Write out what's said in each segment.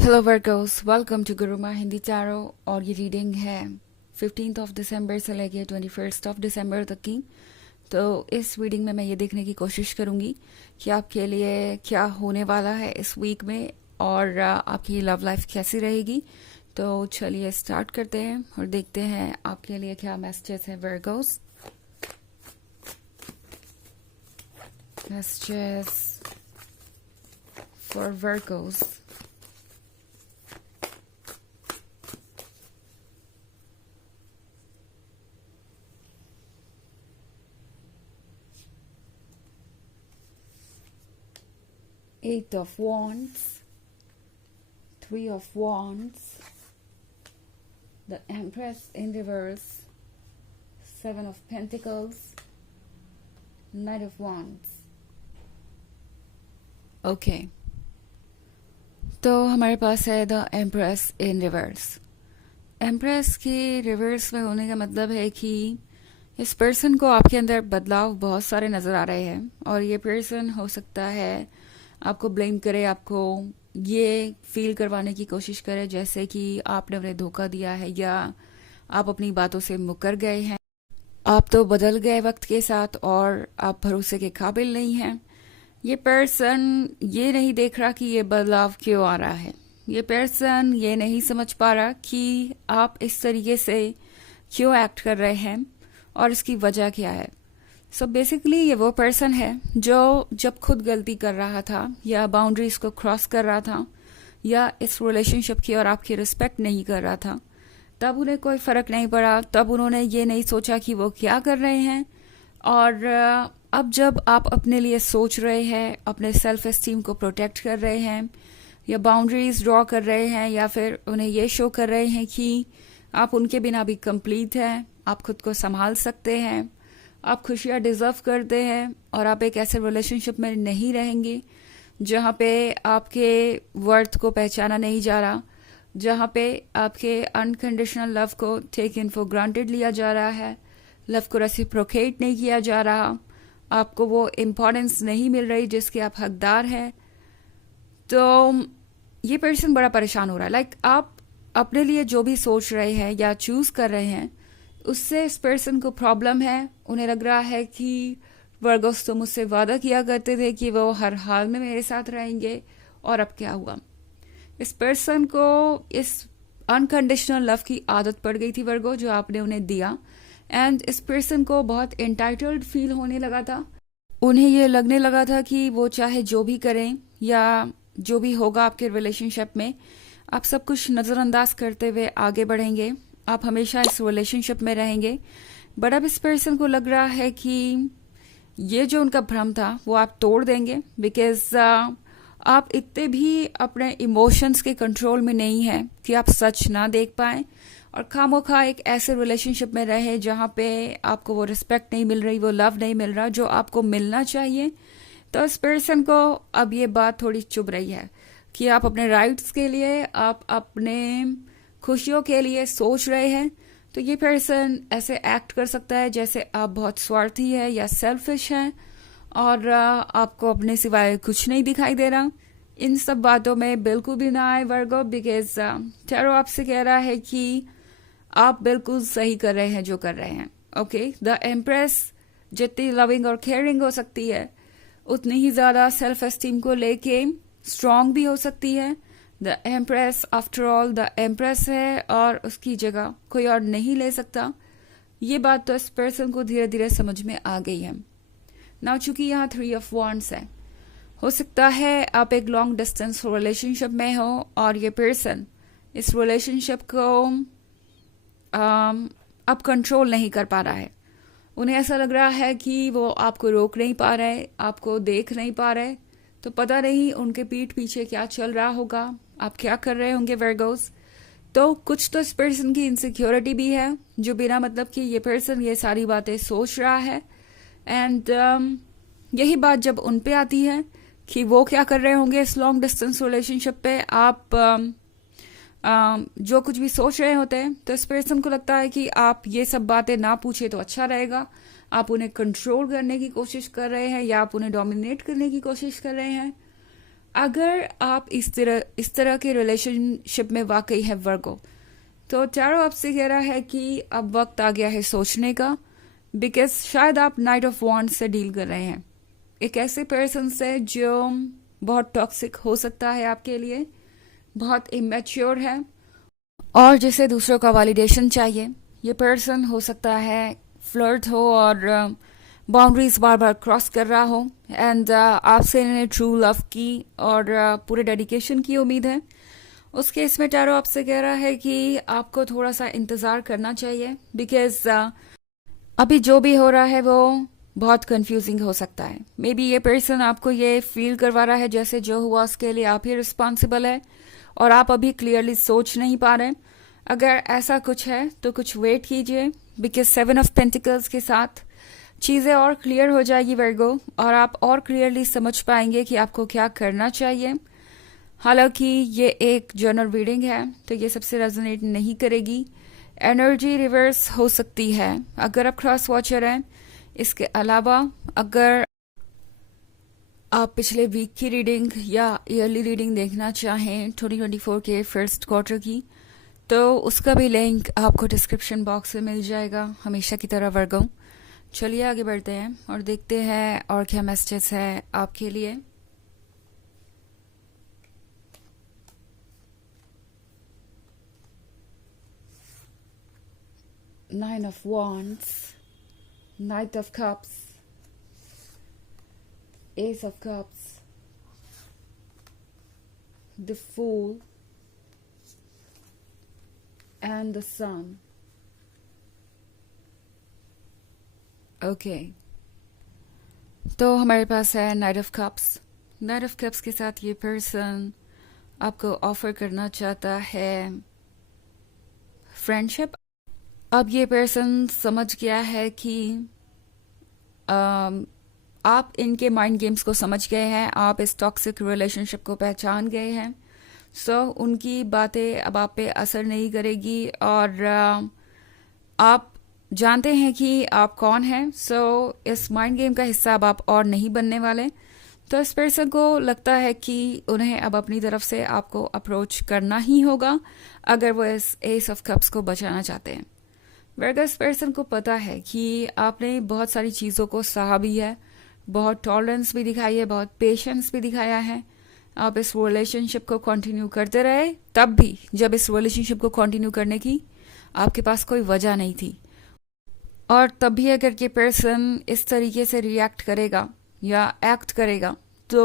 Hello वर्गोस, welcome to गुरुमा हिंदी चारो। और ये रीडिंग है 15 दिसंबर से लेके 21 दिसंबर तक की। तो इस रीडिंग में मैं ये देखने की कोशिश करूँगी कि आपके लिए क्या होने वाला है इस वीक में और आपकी लव लाइफ कैसी रहेगी। तो चलिए स्टार्ट करते हैं और देखते हैं आपके लिए क्या मैसेजेस है Virgo's. Messages for Virgo's. Eight of Wands, Three of Wands, the Empress in reverse, Seven of Pentacles, Knight of Wands. Okay, तो हमारे पास है the empress in reverse. Empress के रिवर्स में होने का मतलब है कि इस पर्सन को आपके अंदर बदलाव बहुत सारे नज़र आ रहे हैं और ये पर्सन हो सकता है आपको ब्लेम करे, आपको ये फील करवाने की कोशिश करे जैसे कि आपने उन्हें धोखा दिया है या आप अपनी बातों से मुकर गए हैं। आप तो बदल गए वक्त के साथ और आप भरोसे के काबिल नहीं हैं। ये पर्सन ये नहीं देख रहा कि ये बदलाव क्यों आ रहा है। ये पर्सन ये नहीं समझ पा रहा कि आप इस तरीके से क्यों एक्ट कर रहे हैं और इसकी वजह क्या है। सो बेसिकली ये वो पर्सन है जो जब खुद गलती कर रहा था या बाउंड्रीज को क्रॉस कर रहा था या इस रिलेशनशिप की और आपकी रिस्पेक्ट नहीं कर रहा था, तब उन्हें कोई फ़र्क नहीं पड़ा, तब उन्होंने ये नहीं सोचा कि वो क्या कर रहे हैं। और अब जब आप अपने लिए सोच रहे हैं, अपने सेल्फ एस्टीम को प्रोटेक्ट कर रहे हैं या बाउंड्रीज ड्रॉ कर रहे हैं या फिर उन्हें ये शो कर रहे हैं कि आप उनके बिना भी कंप्लीट हैं, आप खुद को संभाल सकते हैं, आप खुशियाँ डिज़र्व करते हैं और आप एक ऐसे रिलेशनशिप में नहीं रहेंगे जहाँ पे आपके वर्थ को पहचाना नहीं जा रहा, जहाँ पे आपके अनकंडीशनल लव को टेकन फॉर ग्रांटेड लिया जा रहा है, लव को रेसिप्रोकेट नहीं किया जा रहा, आपको वो इम्पोर्टेंस नहीं मिल रही जिसके आप हकदार हैं। तो ये पर्सन बड़ा परेशान हो रहा है। लाइक आप अपने लिए जो भी सोच रहे हैं या चूज़ कर रहे हैं उससे इस पर्सन को प्रॉब्लम है। उन्हें लग रहा है कि वर्गोस तो मुझसे वादा किया करते थे कि वो हर हाल में मेरे साथ रहेंगे और अब क्या हुआ। इस पर्सन को इस अनकंडीशनल लव की आदत पड़ गई थी वर्गो, जो आपने उन्हें दिया। एंड इस पर्सन को बहुत एंटाइटल्ड फील होने लगा था। उन्हें ये लगने लगा था कि वो चाहे जो भी करें या जो भी होगा आपके रिलेशनशिप में, आप सब कुछ नज़रअंदाज करते हुए आगे बढ़ेंगे, आप हमेशा इस रिलेशनशिप में रहेंगे। बट अब इस पर्सन को लग रहा है कि ये जो उनका भ्रम था वो आप तोड़ देंगे, बिकॉज आप इतने भी अपने इमोशंस के कंट्रोल में नहीं हैं कि आप सच ना देख पाएं और खामोखा एक ऐसे रिलेशनशिप में रहे जहाँ पे आपको वो रिस्पेक्ट नहीं मिल रही, वो लव नहीं मिल रहा जो आपको मिलना चाहिए। तो इस पर्सन को अब ये बात थोड़ी चुभ रही है कि आप अपने राइट्स के लिए, आप अपने खुशियों के लिए सोच रहे हैं। तो ये पर्सन ऐसे एक्ट कर सकता है जैसे आप बहुत स्वार्थी है या सेल्फिश हैं और आपको अपने सिवाय कुछ नहीं दिखाई दे रहा। इन सब बातों में बिल्कुल भी ना आए वर्गो, बिकॉज टैरो आपसे कह रहा है कि आप बिल्कुल सही कर रहे हैं जो कर रहे हैं। ओके, द एम्प्रेस जितनी लविंग और केयरिंग हो सकती है उतनी ही ज़्यादा सेल्फ एस्टीम को लेके स्ट्रांग भी हो सकती है। The empress after all the empress है और उसकी जगह कोई और नहीं ले सकता। ये बात तो इस पर्सन को धीरे धीरे समझ में आ गई है। ना चूंकि यहाँ 3 ऑफ वॉन्ड्स है, हो सकता है आप एक लॉन्ग डिस्टेंस रिलेशनशिप में हो और ये पर्सन इस रिलेशनशिप को अब कंट्रोल नहीं कर पा रहा है। उन्हें ऐसा लग रहा है कि वो आपको रोक नहीं पा रहे, आपको देख नहीं पा रहे। तो पता नहीं उनके पीठ पीछे क्या चल रहा होगा, आप क्या कर रहे होंगे वर्गोस। तो कुछ तो इस पर्सन की इनसिक्योरिटी भी है जो बिना मतलब कि ये पर्सन ये सारी बातें सोच रहा है। एंड यही बात जब उन पे आती है कि वो क्या कर रहे होंगे इस लॉन्ग डिस्टेंस रिलेशनशिप पे, आप जो कुछ भी सोच रहे होते हैं, तो इस पर्सन को लगता है कि आप ये सब बातें ना पूछे तो अच्छा रहेगा। आप उन्हें कंट्रोल करने की कोशिश कर रहे हैं या आप उन्हें डोमिनेट करने की कोशिश कर रहे हैं। अगर आप इस तरह के रिलेशनशिप में वाकई है वर्गो, तो चारों आपसे कह रहा है कि अब वक्त आ गया है सोचने का, बिकॉज शायद आप नाइट ऑफ वॉन्ड से डील कर रहे हैं, एक ऐसे पर्सन से जो बहुत टॉक्सिक हो सकता है आपके लिए, बहुत इमेच्योर है और जिसे दूसरों का वैलिडेशन चाहिए। ये पर्सन हो सकता है फ्लर्ट हो और बाउंड्रीज बार बार क्रॉस कर रहा हो, एंड आपसे इन्हें ट्रू लव की और पूरे डेडिकेशन की उम्मीद है। उस केस में टैरो आपसे कह रहा है कि आपको थोड़ा सा इंतज़ार करना चाहिए, बिकॉज अभी जो भी हो रहा है वो बहुत कंफ्यूजिंग हो सकता है। मे बी ये पर्सन आपको ये फील करवा रहा है जैसे जो हुआ उसके लिए आप ही रिस्पॉन्सिबल है और आप अभी क्लियरली सोच नहीं पा रहे। अगर ऐसा कुछ है तो कुछ वेट कीजिए, बिकॉज 7 ऑफ पेंटिकल्स के साथ चीज़ें और क्लियर हो जाएगी वर्गो, और आप और क्लियरली समझ पाएंगे कि आपको क्या करना चाहिए। हालांकि ये एक जनरल रीडिंग है तो ये सबसे रेजोनेट नहीं करेगी, एनर्जी रिवर्स हो सकती है अगर आप क्रॉस वॉचर हैं। इसके अलावा अगर आप पिछले वीक की रीडिंग या ईयरली रीडिंग देखना चाहें 2024 के फर्स्ट क्वार्टर की, तो उसका भी लिंक आपको डिस्क्रिप्शन बॉक्स में मिल जाएगा, हमेशा की तरह वर्गो। चलिए आगे बढ़ते हैं और देखते हैं और क्या मैसेजेस है आपके लिए। Nine of Wands, Knight of Cups, Ace of Cups, the Fool, and the Sun. Okay, तो हमारे पास है night of cups. Night of cups के साथ ये पर्सन आपको ऑफर करना चाहता है फ्रेंडशिप। अब ये पर्सन समझ गया है कि आप इनके माइंड गेम्स को समझ गए हैं, आप इस टॉक्सिक रिलेशनशिप को पहचान गए हैं। सो उनकी बातें अब आप पे असर नहीं करेगी और आप जानते हैं कि आप कौन हैं। सो इस माइंड गेम का हिस्सा अब आप और नहीं बनने वाले। तो इस पर्सन को लगता है कि उन्हें अब अपनी तरफ से आपको अप्रोच करना ही होगा अगर वो इस एस ऑफ कप्स को बचाना चाहते हैं। वर्गो, इस पर्सन को पता है कि आपने बहुत सारी चीज़ों को सहा भी है, बहुत टॉलरेंस भी दिखाई है, बहुत पेशेंस भी दिखाया है। आप इस रिलेशनशिप को कंटिन्यू करते रहे, तब भी जब इस रिलेशनशिप को कंटिन्यू करने की आपके पास कोई वजह नहीं थी। और तब भी अगर ये पर्सन इस तरीके से रिएक्ट करेगा या एक्ट करेगा तो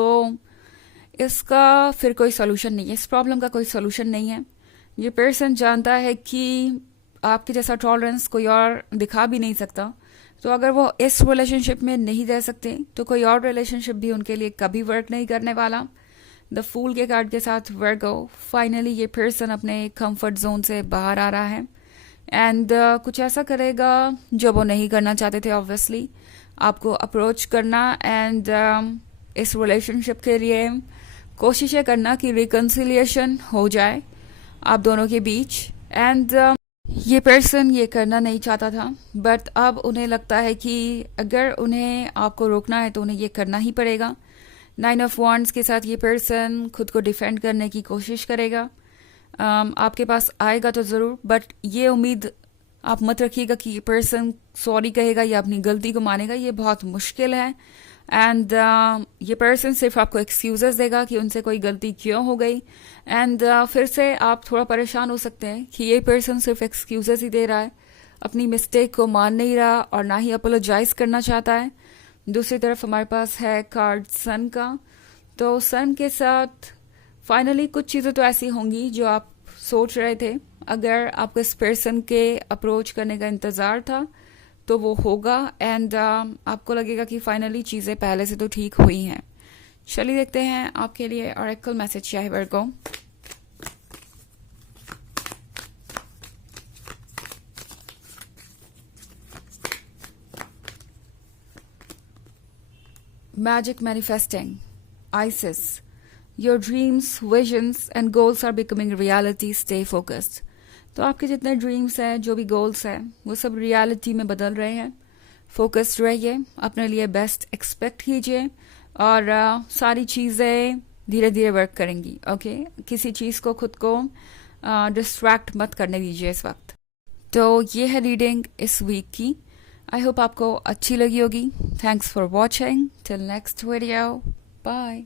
इसका फिर कोई सोल्यूशन नहीं है, इस प्रॉब्लम का कोई सोल्यूशन नहीं है। ये पर्सन जानता है कि आपके जैसा टॉलरेंस कोई और दिखा भी नहीं सकता, तो अगर वो इस रिलेशनशिप में नहीं रह सकते तो कोई और रिलेशनशिप भी उनके लिए कभी वर्क नहीं करने वाला। द फूल के कार्ड के साथ वर्गो, फाइनली ये पर्सन अपने कंफर्ट जोन से बाहर आ रहा है एंड कुछ ऐसा करेगा जो वो नहीं करना चाहते थे। ऑब्वियसली आपको अप्रोच करना एंड इस रिलेशनशिप के लिए कोशिशें करना कि रिकन्सिलिएशन हो जाए आप दोनों के बीच। एंड ये पर्सन ये करना नहीं चाहता था, बट अब उन्हें लगता है कि अगर उन्हें आपको रोकना है तो उन्हें ये करना ही पड़ेगा। 9 ऑफ वॉन्ड्स के साथ ये पर्सन खुद को डिफेंड करने की कोशिश करेगा। आपके पास आएगा तो ज़रूर, बट ये उम्मीद आप मत रखिएगा कि ये पर्सन सॉरी कहेगा या अपनी गलती को मानेगा, ये बहुत मुश्किल है। एंड ये पर्सन सिर्फ आपको एक्सक्यूजेस देगा कि उनसे कोई गलती क्यों हो गई। एंड फिर से आप थोड़ा परेशान हो सकते हैं कि ये पर्सन सिर्फ एक्सक्यूजेस ही दे रहा है, अपनी मिस्टेक को मान नहीं रहा और ना ही अपोलोजाइज करना चाहता है। दूसरी तरफ हमारे पास है कार्ड सन का। तो सन के साथ फाइनली कुछ चीज़ें तो ऐसी होंगी जो आप सोच रहे थे, अगर आपको इस पर्सन के अप्रोच करने का इंतज़ार था तो वो होगा एंड आपको लगेगा कि फाइनली चीज़ें पहले से तो ठीक हुई हैं। चलिए देखते हैं आपके लिए ऑरेकल मैसेज क्या है वर्गो। Magic manifesting, Isis. Your dreams, visions and goals are becoming reality. Stay focused. तो आपके जितने ड्रीम्स हैं, जो भी गोल्स हैं, वो सब रियलिटी में बदल रहे हैं। फोकस्ड रहिए, अपने लिए बेस्ट एक्सपेक्ट कीजिए और सारी चीज़ें धीरे धीरे वर्क करेंगी. ओके, किसी चीज़ को खुद को डिस्ट्रैक्ट मत करने दीजिए इस वक्त. तो ये है रीडिंग इस वीक की. आई होप आपको अच्छी लगी होगी. Thanks for watching. Till next video. Bye.